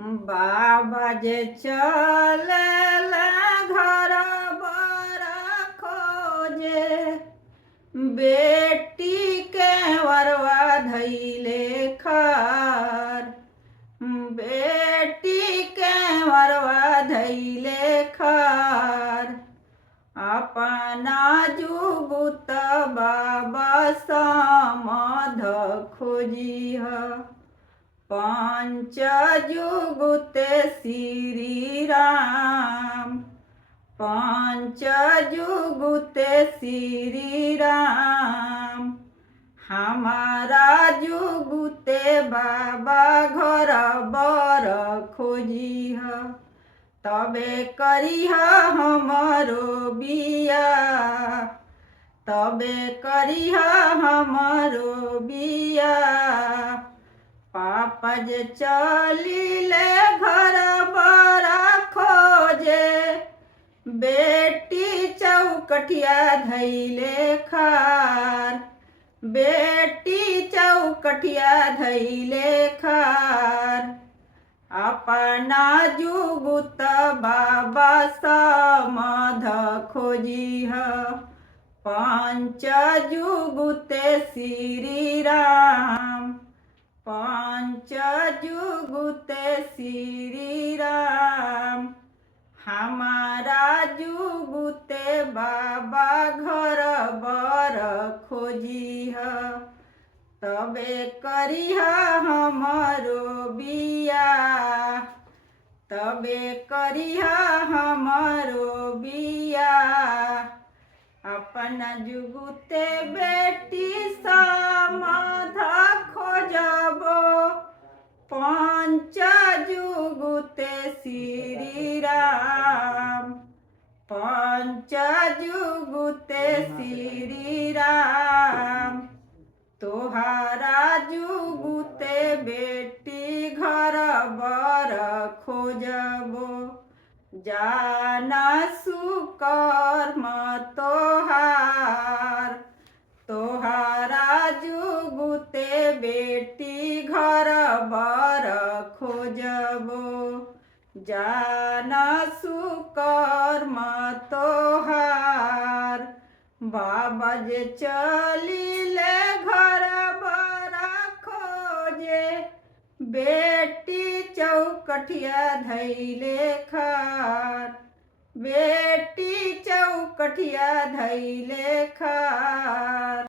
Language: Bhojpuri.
बाबा जे चलेला घर बर खोजे, बेटी के वरवा धैले खर, बेटी के वरवा धैले खर। अपना जुगुत बाबा समध खोजिह, पंच जुगुते श्री राम, पंच जुगुते श्री राम। हमारा जुगुते बाबा घर बर खोजिह, तबे करिह हमरो बिया, तबे करिह हमरो बिया। पापा जे चलिले घर बरा खोजे, बेटी चौकठिया धैले खार, बेटी चौकठिया धैले खार। अपना जुगुत बाबा समध खोजिह, पंच जुगुते श्री राम, पंच जुगुते श्री राम। हमारा जुगुते बाबा घर बर खोजिह, तबे करिह हमरो बिया, तबे करिह हमरो बिया। अपना जुगुते बेटी समध खोजबो, पंच जुगुते श्री राम, पंच जुगुते श्री राम। तोहारा जुगुते बेटी घर बर खोजबो, जाना सुकर्म तोहार। तोहारा जुगुते बेटी घर बर खोजबो, जाना सुकर्म तोहार। बाबा जे चलिले घर बरा खोजे, बेटी चौकठिया धैले खार, बेटी चौकठिया धैले खार।